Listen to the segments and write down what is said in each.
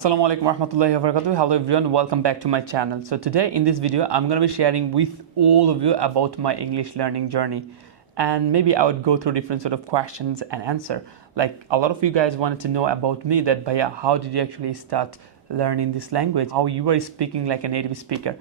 Assalamu alaikum warahmatullahi wabarakatuh. Hello everyone, welcome back to my channel. So today in this video I'm going to be sharing with all of you about my English learning journey, and maybe I would go through different sort of questions and answer. Like a lot of you guys wanted to know about me, that Bhaiya, how did you actually start learning this language, how you were speaking like a native speaker.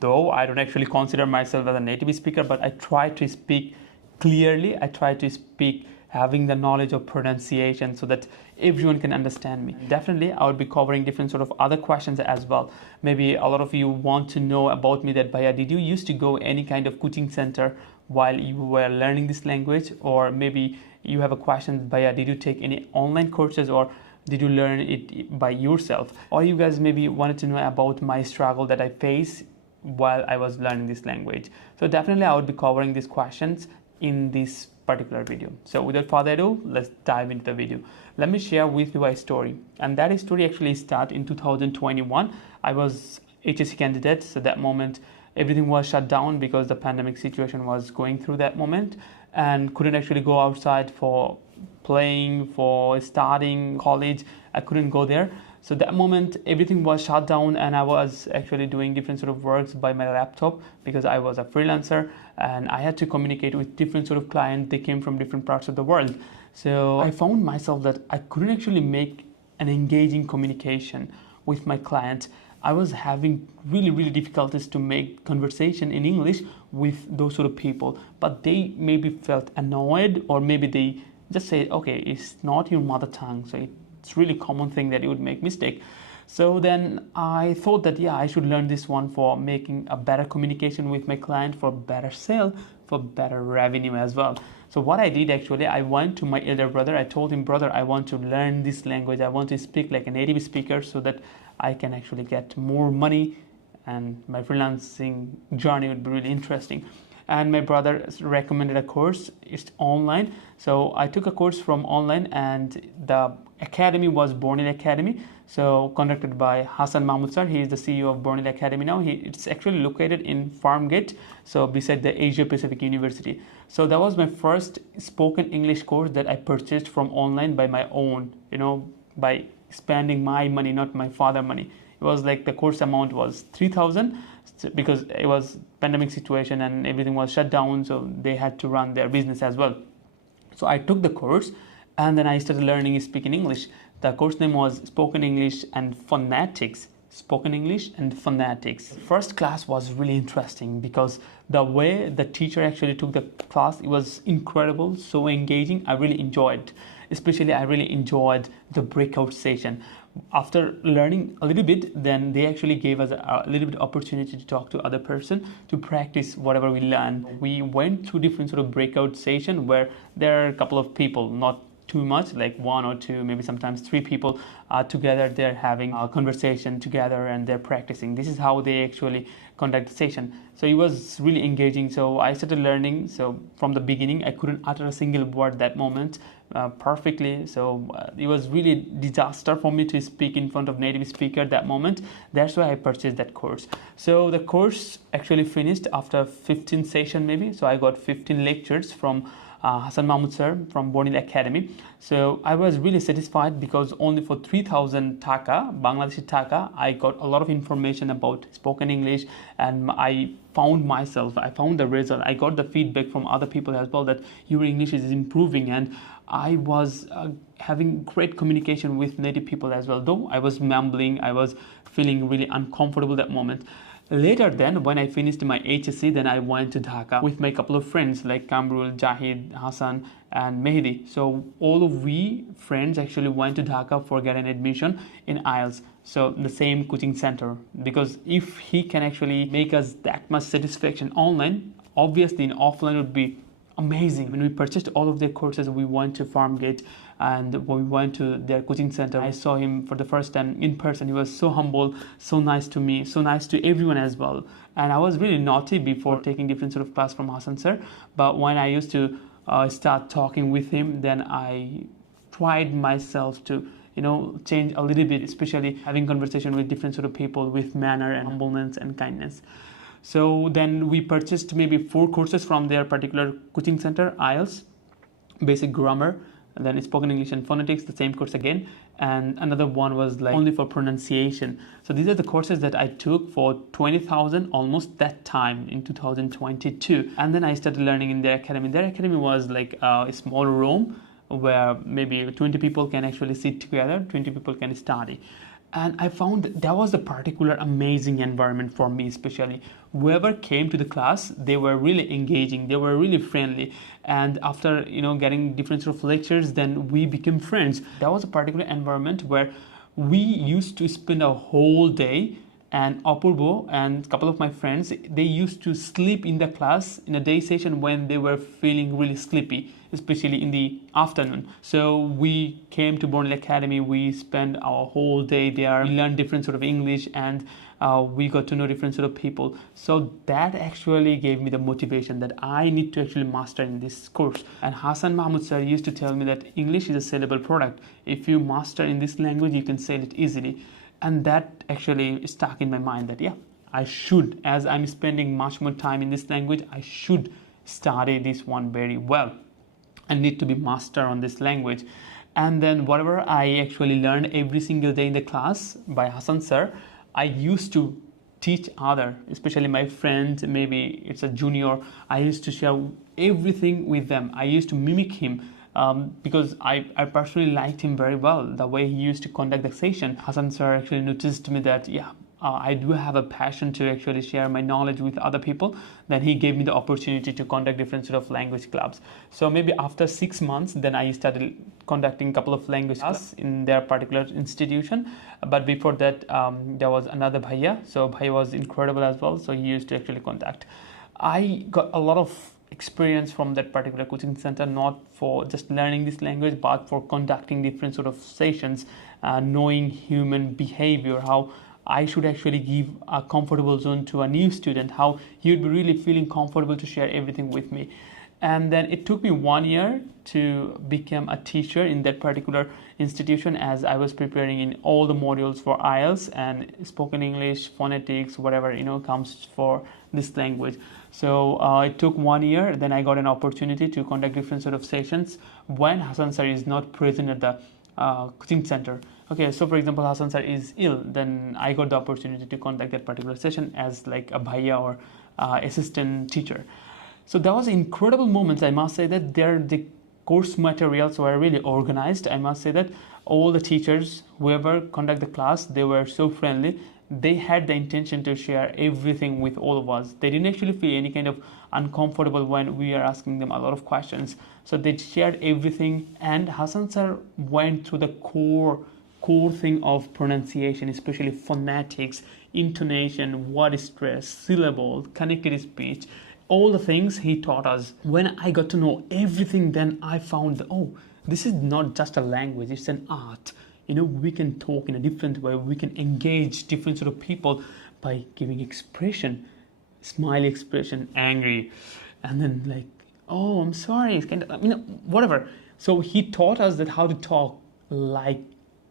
Though I don't actually consider myself as a native speaker, but I try to speak clearly. I try to speak having the knowledge of pronunciation so that everyone can understand me. Definitely I would be covering different sort of other questions as well. Maybe a lot of you want to know about me, that Bhaiya, did you used to go any kind of coaching center while you were learning this language? Or maybe you have a question, Bhaiya, did you take any online courses, or did you learn it by yourself? Or you guys maybe wanted to know about my struggle that I face while I was learning this language. So definitely I would be covering these questions in this particular video. So without further ado, let's dive into the video. Let me share with you a story, and that story actually started in 2021. I was HSC candidate, so that moment everything was shut down because the pandemic situation was going through that moment, and couldn't actually go outside for playing, for starting college. I couldn't go there. So that moment everything was shut down, and I was actually doing different sort of works by my laptop because I was a freelancer and I had to communicate with different sort of clients. They came from different parts of the world. So I found myself that I couldn't actually make an engaging communication with my clients. I was having really difficulties to make conversation in English with those sort of people, but they maybe felt annoyed, or maybe they just say, okay, it's not your mother tongue, so it's really common thing that you would make mistake. So then I thought that I should learn this one for making a better communication with my client, for better sale, for better revenue as well. So what I did, actually, I went to my elder brother. I told him, brother, I want to learn this language. I want to speak like a native speaker so that I can actually get more money and my freelancing journey would be really interesting. And my brother recommended a course. It's online, so I took a course from online, and the academy was Bornil Academy, so conducted by Hassan Mahmoud sir. He is the CEO of Bornil Academy now. It's actually located in Farmgate, so beside the Asia Pacific University. So that was my first spoken English course that I purchased from online by my own, by spending my money, not my father money. It was like the course amount was 3,000 because it was pandemic situation and everything was shut down, so they had to run their business as well. So I took the course and then I started learning speaking English. The course name was Spoken English and Phonetics. Spoken English and Phonetics. First class was really interesting because the way the teacher actually took the class, it was incredible, so engaging. I really enjoyed. Especially I really enjoyed the breakout session. After learning a little bit, then they actually gave us a little bit opportunity to talk to other person, to practice whatever we learned. We went through different sort of breakout session where there are a couple of people, not too much, like one or two, maybe sometimes three people together. They're having a conversation together and they're practicing. This is how they actually conduct the session. So it was really engaging. So I started learning. So from the beginning I couldn't utter a single word that moment perfectly. So it was really disaster for me to speak in front of native speaker that moment. That's why I purchased that course. So the course actually finished after 15 session maybe. So I got 15 lectures from Hassan Mahmoud sir from Bornil Academy. So I was really satisfied because only for 3,000 taka, Bangladeshi taka, I got a lot of information about spoken English, and I found the result. I got the feedback from other people as well that your English is improving, and I was having great communication with native people as well. Though I was mumbling, I was feeling really uncomfortable that moment. Later then, when I finished my HSC, then I went to Dhaka with my couple of friends like Kamrul, Jahid, Hassan and Mehdi. So all of we friends actually went to Dhaka for getting admission in IELTS. So the same coaching center, because if he can actually make us that much satisfaction online, obviously in offline would be amazing. When we purchased all of their courses, we went to Farmgate and when we went to their coaching center, I saw him for the first time in person. He was so humble, so nice to me, so nice to everyone as well. And I was really naughty before taking different sort of class from Hassan sir, but when I used to start talking with him, then I tried myself to change a little bit, especially having conversation with different sort of people with manner and humbleness and kindness. So then we purchased maybe 4 courses from their particular coaching center: IELTS, basic grammar, and then spoken English and phonetics, the same course again, and another one was like only for pronunciation. So these are the courses that I took for 20,000 almost that time in 2022. And then I started learning in their academy. Their academy was like a small room where maybe 20 people can actually sit together, 20 people can study. And I found that was a particular amazing environment for me, especially. Whoever came to the class, they were really engaging, they were really friendly. And after, getting different sort of lectures, then we became friends. That was a particular environment where we used to spend a whole day, and Apurbo and a couple of my friends, they used to sleep in the class in a day session when they were feeling really sleepy, especially in the afternoon. So we came to Burnley Academy, we spent our whole day there, we learned different sort of English, and we got to know different sort of people. So that actually gave me the motivation that I need to actually master in this course. And Hassan Mahmoud sir used to tell me that English is a sellable product. If you master in this language, you can sell it easily. And that actually stuck in my mind that, yeah, I should, as I'm spending much more time in this language, I should study this one very well. I need to be master on this language. And then whatever I actually learned every single day in the class by Hassan sir, I used to teach other, especially my friends, maybe it's a junior, I used to share everything with them. I used to mimic him. Because I personally liked him very well, the way he used to conduct the session. Hassan sir actually noticed me that, I do have a passion to actually share my knowledge with other people. Then he gave me the opportunity to conduct different sort of language clubs. So maybe after 6 months, then I started conducting a couple of language clubs in their particular institution. But before that, there was another Bhaiya. So Bhaiya was incredible as well. So he used to actually conduct. I got a lot of experience from that particular coaching center, not for just learning this language, but for conducting different sort of sessions, knowing human behavior, how I should actually give a comfortable zone to a new student, how he would be really feeling comfortable to share everything with me. And then it took me 1 year to become a teacher in that particular institution, as I was preparing in all the modules for IELTS and spoken English, phonetics, whatever comes for this language. So it took 1 year. Then I got an opportunity to conduct different sort of sessions when Hassan sir is not present at the coaching center. Okay, so for example, Hassan sir is ill, then I got the opportunity to conduct that particular session as like a bhaiya or assistant teacher. So that was incredible moments. I must say that the course materials were really organized. I must say that all the teachers, whoever conduct the class, they were so friendly. They had the intention to share everything with all of us. They didn't actually feel any kind of uncomfortable when we are asking them a lot of questions. So they shared everything, and Hassan sir went through the core thing of pronunciation, especially phonetics, intonation, word stress, syllable, connected speech, all the things he taught us. When I got to know everything, then I found that, this is not just a language, it's an art. We can talk in a different way, we can engage different sort of people by giving expression, smiley expression, angry, and then like, I'm sorry, it's kind of, whatever. So he taught us that how to talk like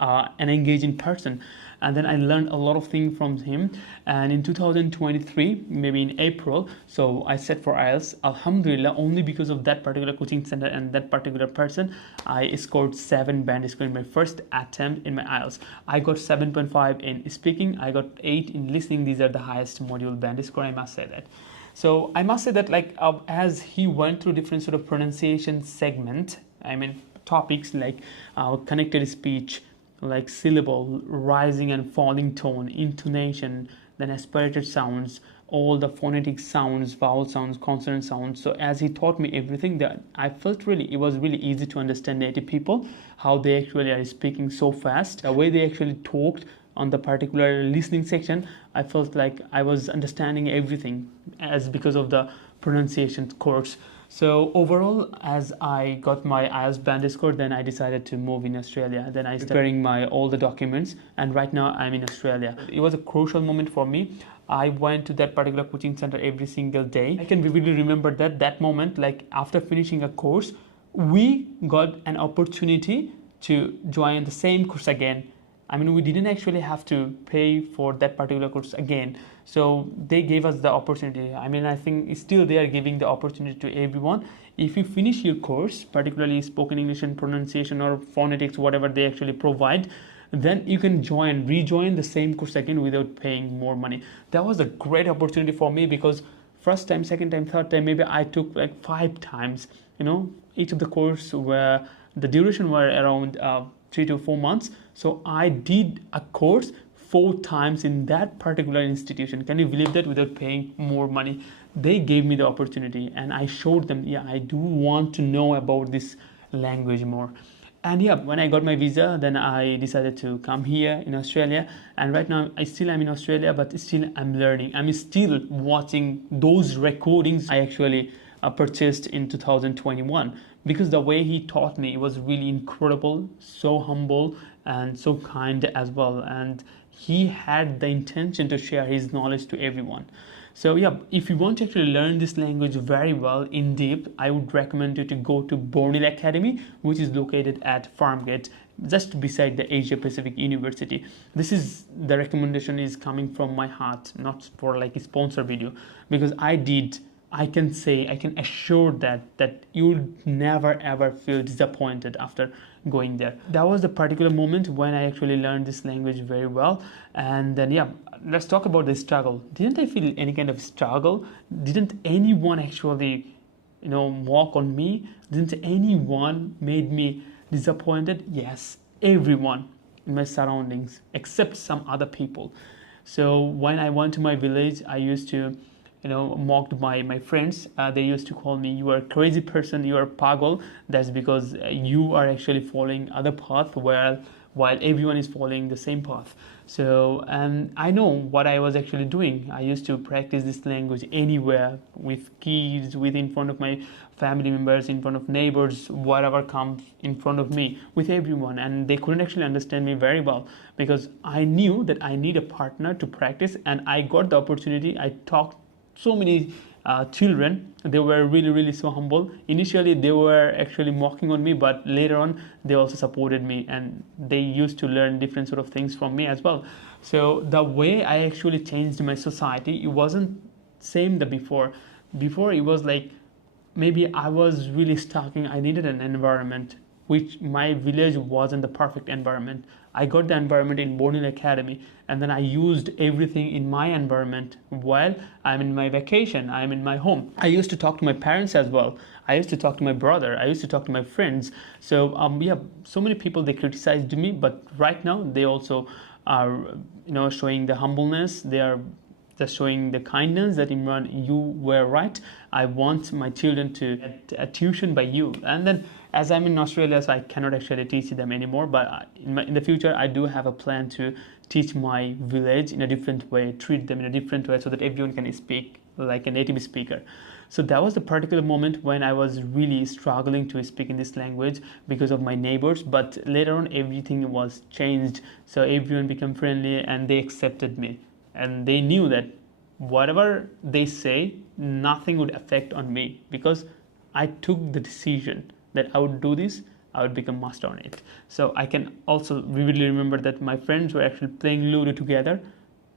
an engaging person. And then I learned a lot of things from him. And in 2023, maybe in April, so I set for IELTS. Alhamdulillah, only because of that particular coaching center and that particular person, I scored 7 band score in my first attempt in my IELTS. I got 7.5 in speaking, I got 8 in listening. These are the highest module band score, I must say that. So I must say that as he went through different sort of pronunciation segment, topics like connected speech, like syllable, rising and falling tone, intonation, then aspirated sounds, all the phonetic sounds, vowel sounds, consonant sounds. So as he taught me everything, that I felt it was really easy to understand native people, how they actually are speaking so fast, the way they actually talked on the particular listening section. I felt like I was understanding everything as because of the pronunciation course. So overall, as I got my IELTS band score, then I decided to move in Australia. Then I started preparing all the documents, and right now I'm in Australia. It was a crucial moment for me. I went to that particular coaching center every single day. I can vividly remember that moment, like after finishing a course, we got an opportunity to join the same course again. I mean, we didn't actually have to pay for that particular course again. So they gave us the opportunity. I mean, I think still they are giving the opportunity to everyone. If you finish your course, particularly spoken English and pronunciation or phonetics, whatever they actually provide, then you can rejoin the same course again without paying more money. That was a great opportunity for me because first time, second time, third time, maybe I took like 5 times. Each of the course where the duration were around 3 to 4 months. So I did a course 4 times in that particular institution. Can you believe that? Without paying more money, they gave me the opportunity, and I showed them, yeah, I do want to know about this language more. And yeah, when I got my visa, then I decided to come here in Australia. And right now I still am in Australia, but still I'm learning. I'm still watching those recordings I actually purchased in 2021, because the way he taught me was really incredible, so humble and so kind as well. And he had the intention to share his knowledge to everyone. So yeah, if you want to actually learn this language very well in depth, I would recommend you to go to Bornil Academy, which is located at Farmgate, just beside the Asia Pacific University. This is the recommendation is coming from my heart, not for like a sponsor video, because I can assure that you'll never ever feel disappointed after going there. That was the particular moment when I actually learned this language very well. And then yeah, let's talk about the struggle. Didn't I feel any kind of struggle? Didn't anyone actually mock on me? Didn't anyone made me disappointed? Yes, everyone in my surroundings except some other people. So when I went to my village, I used to mocked by my friends. They used to call me, you are a crazy person, you are pagal. That's because you are actually following other path while everyone is following the same path. So, and I know what I was actually doing. I used to practice this language anywhere, with kids, in front of my family members, in front of neighbors, whatever comes in front of me, with everyone. And they couldn't actually understand me very well, because I knew that I need a partner to practice, and I got the opportunity. I talked so many children. They were really so humble. Initially they were actually mocking on me, but later on they also supported me, and they used to learn different sort of things from me as well. So the way I actually changed my society, it wasn't same the before. Before it was like, maybe I was really stuck in, I needed an environment, which my village wasn't the perfect environment. I got the environment in Bornil Academy, and then I used everything in my environment while I'm in my vacation, I'm in my home. I used to talk to my parents as well. I used to talk to my brother. I used to talk to my friends. So yeah, so many people, they criticized me, but right now they also are showing the humbleness. They are just showing the kindness that, Imran, you were right. I want my children to get a tuition by you. And then as I'm in Australia, so I cannot actually teach them anymore, but in the future I do have a plan to teach my village in a different way, treat them in a different way, so that everyone can speak like a native speaker. So that was the particular moment when I was really struggling to speak in this language because of my neighbors. But later on everything was changed, so everyone became friendly and they accepted me, and they knew that whatever they say, nothing would affect on me, because I took the decision that I would do this, I would become master on it. So I can also vividly remember that my friends were actually playing Ludo together,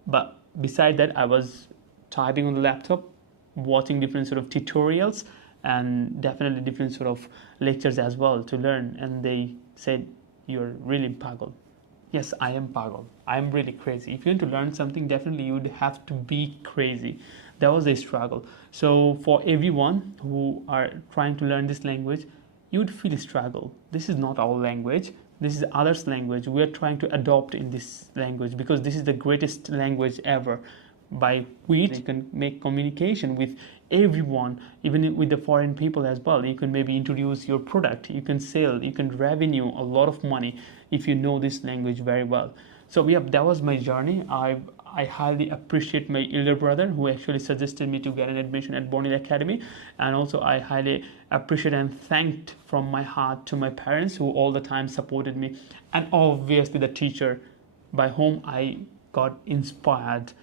but beside that I was typing on the laptop, watching different sort of tutorials, and definitely different sort of lectures as well to learn. And they said, you're really pagal. Yes, I am pagal. I am really crazy. If you want to learn something, definitely you would have to be crazy. That was a struggle. So for everyone who are trying to learn this language, you would feel a struggle. This is not our language. This is others' language. We are trying to adopt in this language because this is the greatest language ever, by which you can make communication with everyone, even with the foreign people as well. You can maybe introduce your product, you can sell, you can revenue a lot of money if you know this language very well. So yeah, that was my journey. I highly appreciate my elder brother who actually suggested me to get an admission at Bornil Academy, and also I highly appreciate and thanked from my heart to my parents who all the time supported me, and obviously the teacher by whom I got inspired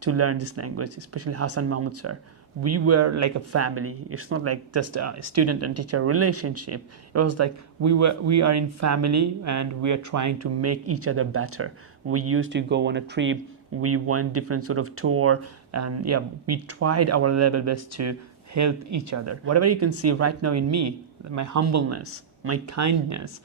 to learn this language, especially Hassan Mahmoud sir, we were like a family. It's not like just a student and teacher relationship. It was like we are in family and we are trying to make each other better. We used to go on a trip, we went different sort of tour, and yeah, we tried our level best to help each other. Whatever you can see right now in me, my humbleness, my kindness,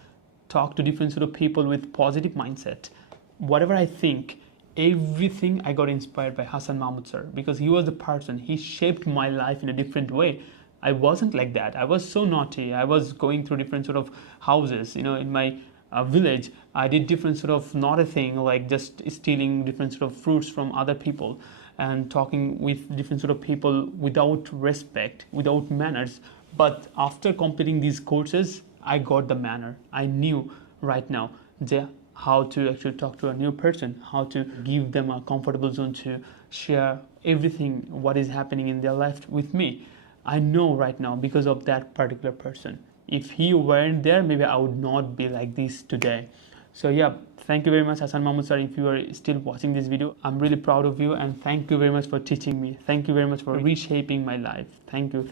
talk to different sort of people with positive mindset, whatever I think, everything I got inspired by Hassan Mahmood sir, because he was the person, he shaped my life in a different way. I wasn't like that. I was so naughty. I was going through different sort of houses, in my village. I did different sort of naughty thing, like just stealing different sort of fruits from other people and talking with different sort of people without respect, without manners. But after completing these courses, I got the manner. I knew right now how to actually talk to a new person, how to give them a comfortable zone to share everything what is happening in their life with me. I know right now because of that particular person. If he weren't there, maybe I would not be like this today. So yeah, thank you very much, Hassan Mahmood sir. If you are still watching this video, I'm really proud of you, and thank you very much for teaching me. Thank you very much for reshaping my life. Thank you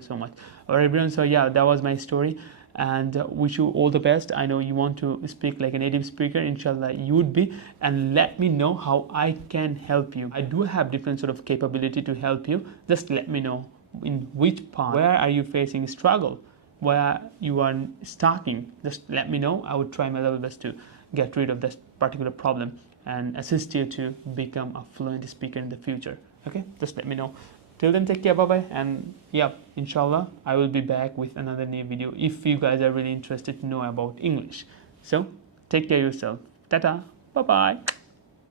so much. All right, everyone. So yeah, that was my story, and wish you all the best. I know you want to speak like a native speaker. Inshallah, you would be, and let me know how I can help you. I do have different sort of capability to help you. Just let me know in which part, where are you facing struggle, where you are starting. Just let me know. I would try my level best to get rid of this particular problem and assist you to become a fluent speaker in the future. Okay, just let me know. Till then, take care, bye bye, and yeah, inshallah I will be back with another new video if you guys are really interested to know about English. So take care of yourself. Tata, bye bye.